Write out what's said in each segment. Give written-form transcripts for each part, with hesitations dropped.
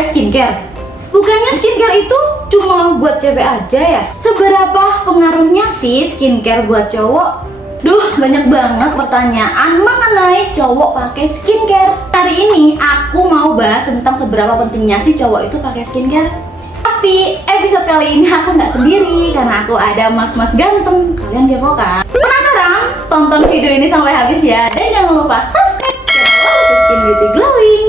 pakai skincare? Bukannya skincare itu cuma buat cewek aja ya? Seberapa pengaruhnya sih skincare buat cowok? Duh, banyak banget pertanyaan mengenai cowok pakai skincare. Hari ini aku mau bahas tentang seberapa pentingnya sih cowok itu pakai skincare. Tapi episode kali ini aku nggak sendiri karena aku ada mas-mas ganteng. Kalian kepo kan? Penasaran? Tonton video ini sampai habis ya. Dan jangan lupa subscribe channel Lotus Skin Beauty Glowing.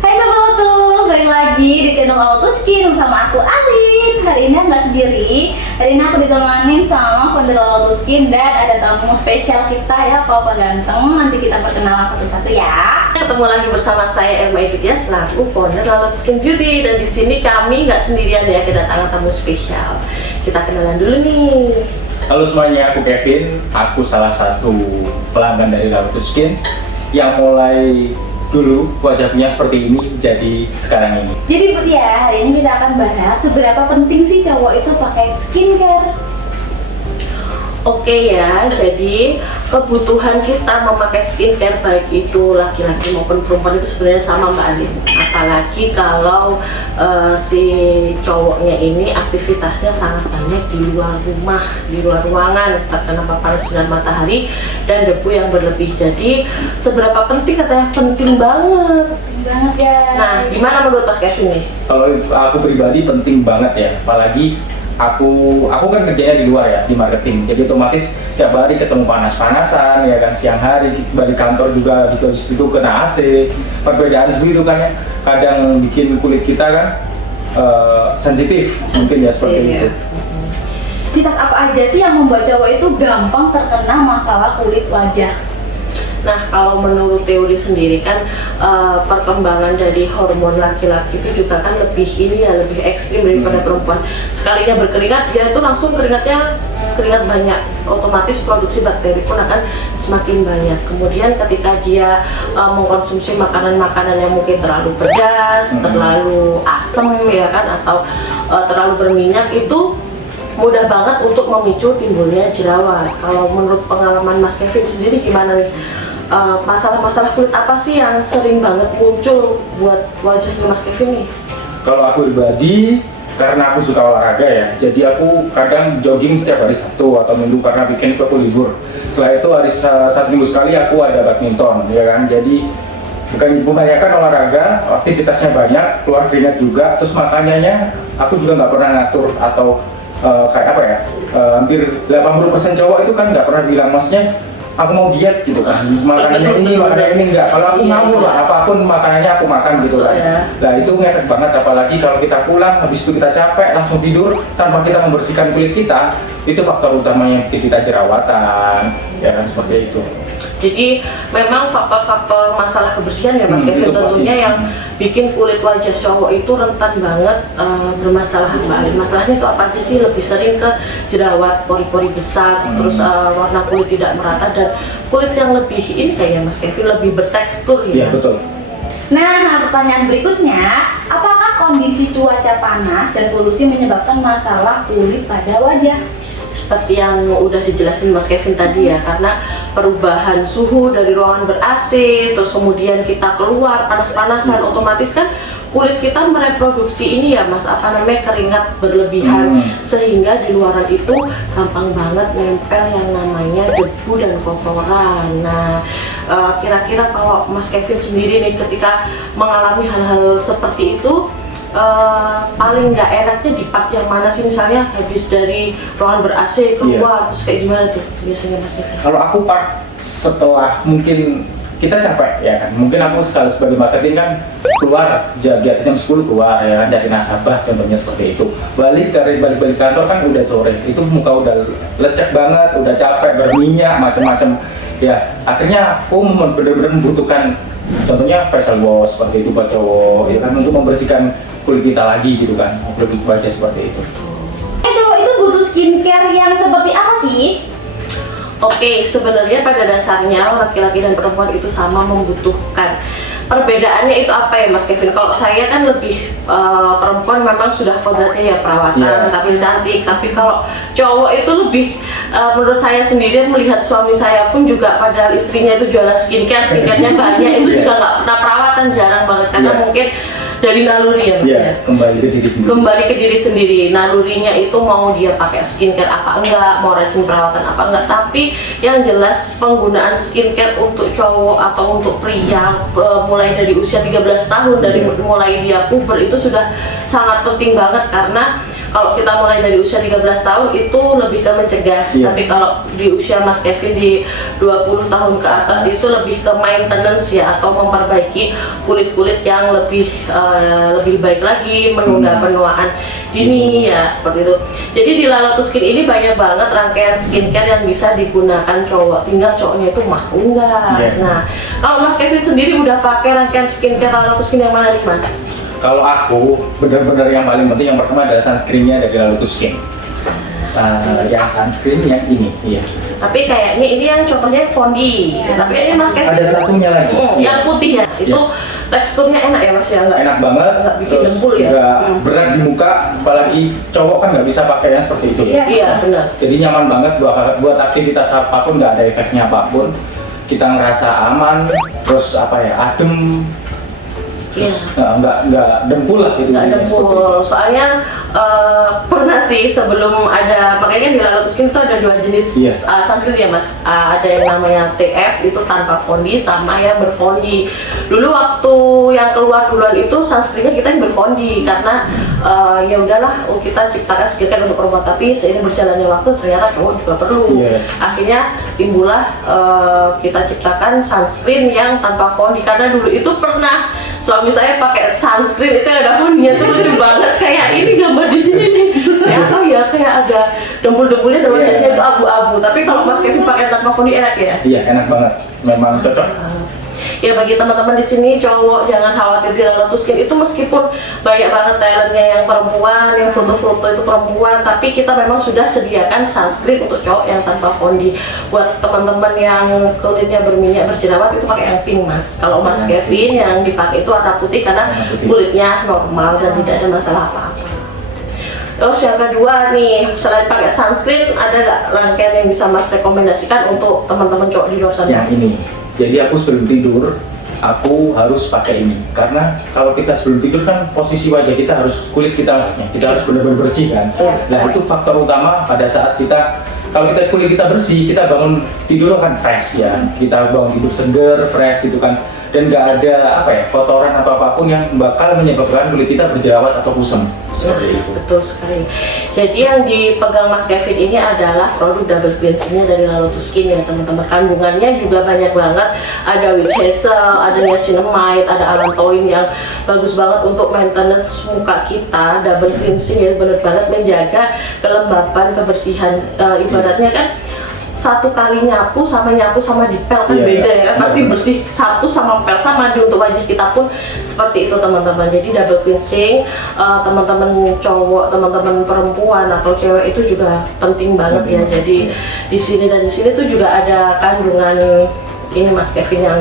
Hai Sobat Lotus, balik lagi di channel Lotus Skin bersama aku Alin. Hari ini aku nggak sendiri. Hari ini aku ditemanin sama founder Lotus Skin dan ada tamu spesial kita ya, Papa Ganteng. Nanti kita perkenalan satu-satu ya. Ketemu lagi bersama saya Emma Editya selaku founder Lotus Skin Beauty, dan di sini kami nggak sendirian ya, kedatangan tamu spesial. Kita kenalan dulu nih. Halo semuanya, aku Kevin. Aku salah satu pelanggan dari Lotus Skin yang mulai dulu wajahnya seperti ini jadi sekarang ini. Jadi Bu ya, hari ini kita akan bahas seberapa penting sih cowok itu pakai skincare. Oke ya, jadi kebutuhan kita memakai skincare baik itu laki-laki maupun perempuan itu sebenarnya sama Mbak Alin. Apalagi kalau si cowoknya ini aktivitasnya sangat banyak di luar rumah, di luar ruangan, terkena paparan sinar matahari dan debu yang berlebih. Jadi seberapa penting katanya? Penting banget. Penting banget ya. Nah, gimana menurut Mas Kevin nih? Kalau aku pribadi penting banget ya, apalagi aku kan kerjanya di luar ya, di marketing. Jadi otomatis setiap hari ketemu panas-panasan ya kan, siang hari balik kantor juga di situ kena AC. Perbedaan suhu itu kan ya, kadang bikin kulit kita kan sensitif mungkin ya seperti itu. Aktivitas apa aja sih yang membuat cowok itu gampang terkena masalah kulit wajah? Nah, kalau menurut teori sendiri kan perkembangan dari hormon laki-laki itu juga kan lebih lebih ekstrim daripada perempuan. Sekalinya berkeringat, dia itu langsung keringat banyak, otomatis produksi bakteri pun akan semakin banyak. Kemudian ketika dia mengkonsumsi makanan-makanan yang mungkin terlalu pedas, terlalu asam ya kan, atau terlalu berminyak, itu mudah banget untuk memicu timbulnya jerawat. Kalau menurut pengalaman Mas Kevin sendiri gimana nih? Masalah-masalah kulit apa sih yang sering banget muncul buat wajahnya Mas Kevin nih? Kalau aku pribadi, karena aku suka olahraga ya, jadi aku kadang jogging setiap hari Sabtu atau Minggu karena weekend itu aku libur. Setelah itu hari satu minggu sekali aku ada badminton ya kan. Jadi kebanyakan olahraga, aktivitasnya banyak, keluar keringat juga, terus makanannya aku juga nggak pernah ngatur atau kayak apa ya, hampir 80% cowok itu kan nggak pernah bilang, maksudnya aku mau diet gitu kan, makanannya ini, makanannya ini enggak. Kalau aku mau lah, apapun makanannya aku makan gitu kan. Nah itu ngefek banget, apalagi kalau kita pulang, habis itu kita capek, langsung tidur tanpa kita membersihkan kulit kita. Itu faktor utamanya bikin kita jerawatan, ya kan, seperti itu. Jadi memang faktor-faktor masalah kebersihan ya Mas Kevin tentunya yang bikin kulit wajah cowok itu rentan banget bermasalah Mbak Alin. Masalahnya itu apa aja sih? Lebih sering ke jerawat, pori-pori besar, terus warna kulit tidak merata, dan kulit yang lebih ini kayak Mas Kevin lebih bertekstur ya. Iya betul. Nah, pertanyaan berikutnya, apakah kondisi cuaca panas dan polusi menyebabkan masalah kulit pada wajah? Seperti yang udah dijelasin Mas Kevin tadi ya, karena perubahan suhu dari ruangan ber-AC, terus kemudian kita keluar panas-panasan, otomatis kan kulit kita mereproduksi ini ya Mas, keringat berlebihan, sehingga di luaran itu gampang banget nempel yang namanya debu dan kotoran. Nah, kira-kira kalau Mas Kevin sendiri nih ketika mengalami hal-hal seperti itu, paling nggak enaknya di part yang mana sih? Misalnya habis dari ruangan ber-AC keluar, terus kayak gimana tuh biasanya Mas Kevin? Kalau aku part setelah mungkin kita capek ya kan, mungkin aku sekali sebagai marketing kan keluar di atas jam 10 keluar ya kan, dari nasabah contohnya seperti itu, balik kantor kan udah sore, itu muka udah lecek banget, udah capek, berminyak macam-macam ya, akhirnya aku benar-benar membutuhkan contohnya facial wash seperti itu buat cowok ya kan, untuk membersihkan kulit kita lagi gitu kan, kulit wajah seperti itu. Cowok itu butuh skincare yang seperti apa sih? Oke, sebenarnya pada dasarnya laki-laki dan perempuan itu sama membutuhkan perbedaannya itu apa ya Mas Kevin? Kalau saya kan lebih perempuan memang sudah kodratnya ya perawatan, tampil cantik. Tapi kalau cowok itu lebih menurut saya sendiri melihat suami saya pun juga padahal istrinya itu jualan skincare-nya banyak itu juga nggak pernah perawatan, jarang banget karena mungkin dari naluri ya Mas ya. Kembali ke diri sendiri. Kembali ke diri sendiri. Nalurinya itu mau dia pakai skincare apa enggak, mau rajin perawatan apa enggak. Tapi yang jelas penggunaan skincare untuk cowok atau untuk pria mulai dari usia 13 tahun dari mulai dia puber itu sudah sangat penting banget, karena kalau kita mulai dari usia 13 tahun itu lebih ke mencegah. Tapi kalau di usia Mas Kevin di 20 tahun ke atas itu lebih ke maintenance ya, atau memperbaiki kulit-kulit yang lebih baik lagi, menunda penuaan dini ya, seperti itu. Jadi di La Lotus Skin ini banyak banget rangkaian skincare yang bisa digunakan cowok, tinggal cowoknya itu mau enggak. Nah, kalau Mas Kevin sendiri udah pakai rangkaian skincare La Lotus Skin yang mana nih Mas? Kalau aku benar-benar yang paling penting yang pertama adalah sunscreennya dari La Lotus Skin. Yang sunscreen yang ini, Tapi kayaknya ini yang contohnya Fondi. Tapi ini Mas Kevin ada satunya lagi. Yang putih ya. Itu teksturnya enak ya Mas ya, enak banget. Nggak bikin Terus dempul ya. nggak berat di muka, apalagi cowok kan nggak bisa pakai yang seperti itu. Iya benar. Jadi nyaman banget buat aktivitas apapun, nggak ada efeknya apapun. Kita ngerasa aman, terus adem. Nggak dempul lah gitu. Nggak dempul, soalnya pernah sih sebelum ada, makanya di La Lotus Skin itu ada dua jenis sunscreen ya Mas. Ada yang namanya TF itu tanpa fondi, sama yang berfondi. Dulu waktu yang keluar duluan itu sunscreennya kita yang berfondi, karena ya udahlah kita ciptakan skincare untuk perempuan, tapi seiring berjalannya waktu ternyata cowok juga perlu. Akhirnya timbullah kita ciptakan sunscreen yang tanpa fondi, karena dulu itu pernah suami saya pakai sunscreen itu ada fondinya tuh lucu banget, kayak ini gambar di sini nih, kayak apa ya, kayak ada dempul-dempulnya dan wajahnya itu abu-abu. Tapi kalau Mas Kevin pakai tanpa fondi enak ya? Iya enak banget, memang cocok. Ya bagi teman-teman di sini cowok jangan khawatir, di La Lotus Skin itu meskipun banyak banget talentnya yang perempuan, yang foto-foto itu perempuan, tapi kita memang sudah sediakan sunscreen untuk cowok yang tanpa fondi. Buat teman-teman yang kulitnya berminyak berjerawat itu pakai yang pink Mas. Kalau Mas Kevin yang dipakai itu warna putih karena kulitnya normal dan tidak ada masalah apa-apa. Terus yang kedua nih, selain pakai sunscreen, ada nggak rangkaian yang bisa Mas rekomendasikan untuk teman-teman cowok di luar sana? Yang ini. Jadi aku sebelum tidur, aku harus pakai ini. Karena kalau kita sebelum tidur kan posisi wajah kita harus, kulit kita harus benar-benar bersih kan. Nah itu faktor utama pada saat kita, kalau kulit kita bersih, kita bangun tidur kan fresh ya. Kita bangun tidur seger, fresh gitu kan. Dan nggak ada kotoran atau apapun yang bakal menyebabkan kulit kita berjerawat atau kusam. Seperti itu. Betul sekali. Jadi yang dipegang Mas Kevin ini adalah produk double cleansingnya dari La Lotus Skin ya teman-teman. Kandungannya juga banyak banget. Ada witch hazel, ada niacinamide, ada allantoin yang bagus banget untuk maintenance muka kita. Double cleansing ya, bener banget menjaga kelembapan, kebersihan. Ibaratnya kan satu kali nyapu sama dipel kan beda ya kan, pasti bersih. Sapu sama pel sama untuk wajah kita pun seperti itu teman-teman. Jadi double cleansing teman-teman cowok, teman-teman perempuan atau cewek itu juga penting banget ya. Jadi di sini dan di sini tuh juga ada kandungan ini Mas Kevin yang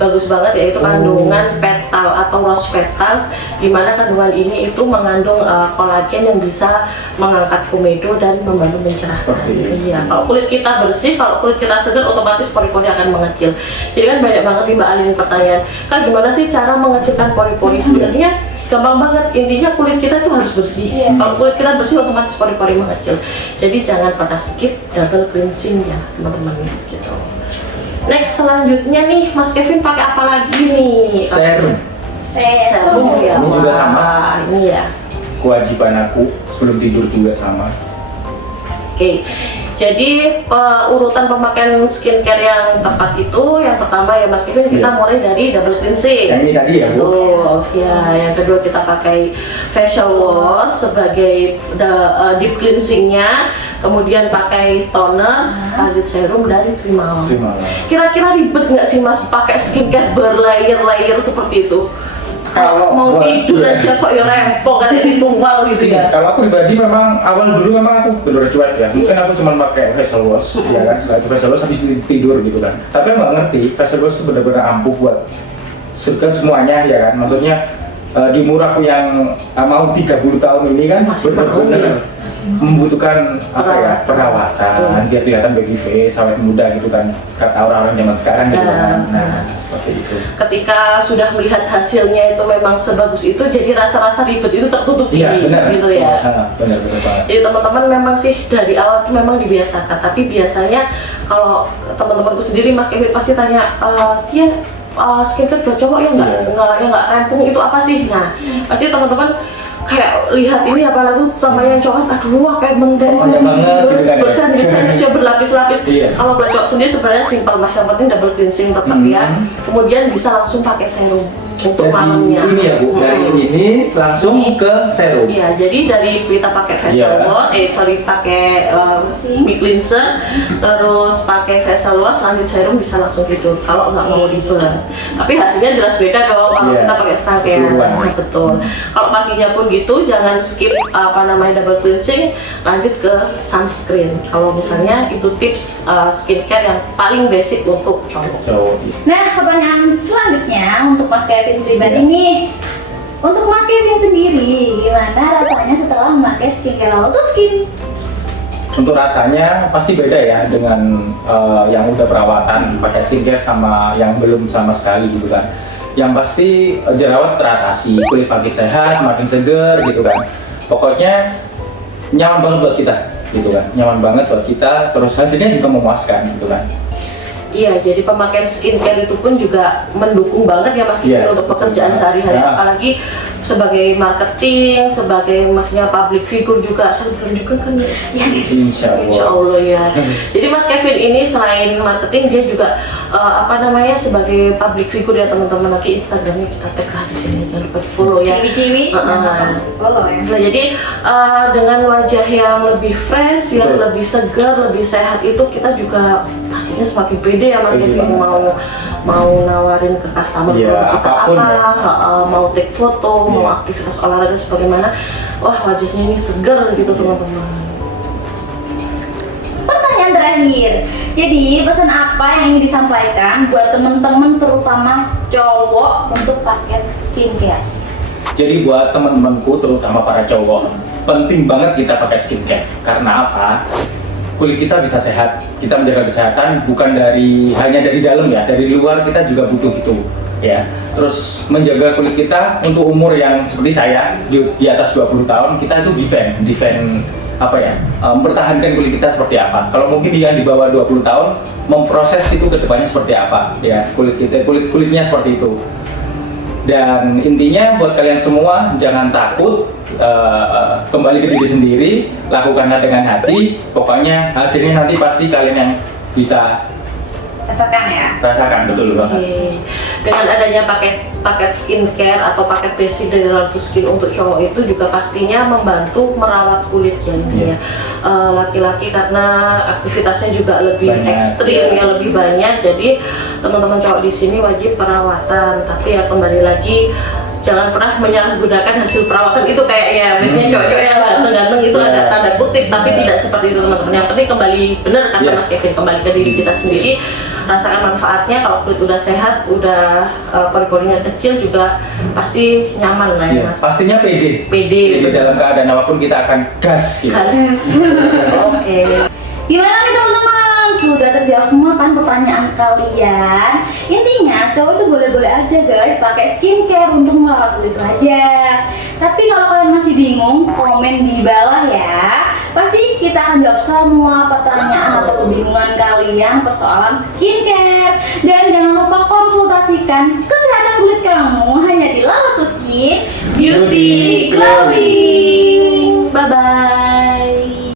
bagus banget, yaitu kandungan petal atau rose petal, dimana kandungan ini itu mengandung kolagen yang bisa mengangkat komedo dan membantu mencerahkan. Iya, kalau kulit kita bersih, kalau kulit kita segar, otomatis pori-pori akan mengecil. Jadi kan banyak banget nih Mbak Alin pertanyaan, Kak gimana sih cara mengecilkan pori-pori? Sebenarnya gampang banget, intinya kulit kita itu harus bersih. Kalau kulit kita bersih, otomatis pori-pori mengecil. Jadi jangan pernah skip double cleansing ya teman-teman gitu. Next selanjutnya nih Mas Kevin pakai apa lagi nih? Serum ya. Ini juga sama. Ini ya. Kewajiban aku sebelum tidur juga sama. Oke. Jadi urutan pemakaian skincare yang tepat itu, yang pertama ya Mas Kevin, kita mulai dari double cleansing. Yang ini tadi ya Bu? Ya, yang kedua kita pakai facial wash sebagai deep cleansingnya, kemudian pakai toner, lanjut serum dan primer. Kira-kira ribet nggak sih Mas pakai skincare berlayer-layer seperti itu? Kalau mau tidur aja kok ya rempong kan jadi tumbal gitu ya. Kalau aku pribadi memang awal dulu memang aku bener cuek ya. Mungkin aku cuma pakai facial wash ya kan, setelah itu facial wash habis tidur gitu kan. Tapi aku nggak ngerti facial wash itu benar-benar ampuh buat surga semuanya ya kan, maksudnya di umur aku yang mau 30 tahun ini kan Masih benar-benar membutuhkan apa ya, perawatan biar kelihatan baby face, awet muda gitu kan, kata orang-orang zaman sekarang gitu kan. Nah, seperti itu. Ketika sudah melihat hasilnya itu memang sebagus itu, jadi rasa-rasa ribet itu tertutup Iya, benar. gitu ya. Benar banget. Jadi teman-teman memang sih dari awal itu memang dibiasakan, tapi biasanya kalau teman-temanku sendiri, Mas Kevin pasti tanya, Tia, skincare buat cowok ya nggak rempung itu apa sih? Nah, pasti teman-teman kayak lihat ini apalagi sama yang cowok, aduh wah kayak mendem bersandit-sanditnya berlapis-lapis. Kalau buat cowok sendiri sebenarnya simpel Mas, yang penting double cleansing tetap ya. Kemudian bisa langsung pakai serum untuk malamnya. Ini ya Bu, dari ini langsung ke serum. Iya, jadi dari kita pakai facial wash, pakai mic cleanser, terus pakai facial wash, lanjut serum bisa langsung tidur. Kalau nggak mau ribet, tapi hasilnya jelas beda dong kalau kita pakai serangkaian. Nah, betul. Kalau paginya pun gitu, jangan skip double cleansing, lanjut ke sunscreen. Kalau misalnya itu tips skincare yang paling basic untuk cowok. Nah, pertanyaan selanjutnya untuk Mas Kevin pribadi nih. Untuk Mas Kevin sendiri, gimana rasanya setelah memakai skincare Auto Skin? Untuk rasanya pasti beda ya dengan yang udah perawatan pakai skincare sama yang belum sama sekali gitu kan. Yang pasti jerawat teratasi, kulit makin sehat, makin seger gitu kan. Pokoknya nyaman banget buat kita gitu kan, nyaman banget buat kita, terus hasilnya juga memuaskan gitu kan. Iya, jadi pemakaian skincare itu pun juga mendukung banget ya Mas Kevin untuk pekerjaan sehari-hari, apalagi sebagai marketing, sebagai maksudnya public figure juga, selebgram juga kan ya. Insya Allah ya. Jadi Mas Kevin ini selain marketing dia juga sebagai public figure ya teman-teman. Nanti Instagramnya kita tag di sini, jangan lupa di follow ya. Ciwi-ciwi, follow ya. Nah, jadi dengan wajah yang lebih fresh, yang lebih segar, lebih sehat itu kita juga pastinya semakin pede ya Mas Kevin mau nawarin ke customer kita mau take foto, mau aktivitas olahraga sebagaimana. Wah, wajahnya ini segar gitu teman-teman. Pertanyaan terakhir, jadi pesan apa yang ingin disampaikan buat teman-teman terutama cowok untuk pakai skincare? Jadi buat teman-temanku terutama para cowok, penting banget kita pakai skincare. Karena apa? Kulit kita bisa sehat, kita menjaga kesehatan bukan hanya dari dalam ya, dari luar kita juga butuh itu ya. Terus menjaga kulit kita untuk umur yang seperti saya di atas 20 tahun, kita itu defend mempertahankan kulit kita seperti apa. Kalau mungkin dia di bawah 20 tahun, memproses itu ke depannya seperti apa ya, kulitnya seperti itu. Dan intinya buat kalian semua, jangan takut, kembali ke diri sendiri, lakukanlah dengan hati, pokoknya hasilnya nanti pasti kalian yang bisa rasakan, betul banget. Dengan adanya paket skincare atau paket basic dari Auto Skin untuk cowok itu juga pastinya membantu merawat kulit ya. Laki-laki karena aktivitasnya juga lebih ekstrim ya, lebih banyak. Jadi teman-teman cowok di sini wajib perawatan, tapi ya kembali lagi jangan pernah menyalahgunakan hasil perawatan itu kayak ya biasanya cowok-cowok yang ganteng-ganteng itu ada tanda kutip, tapi tidak seperti itu teman-teman. Yang penting kembali benar kata Mas Kevin, kembali ke diri kita sendiri, rasakan manfaatnya. Kalau kulit udah sehat, udah pori-porinya kecil juga pasti nyaman lah ya Mas. Pastinya pede dalam keadaan apapun kita akan gas gitu. Oke. Gimana nih teman-teman? Sudah terjawab semua kan pertanyaan kalian? Intinya cowok itu boleh-boleh aja guys pakai skincare untuk merawat kulit wajah. Tapi kalau kalian masih bingung, komen di bawah ya. Pasti kita akan jawab semua pertanyaan atau kebingungan kalian persoalan skincare. Dan jangan lupa konsultasikan kesehatan kulit kamu hanya di Auto Skin Beauty Glowing.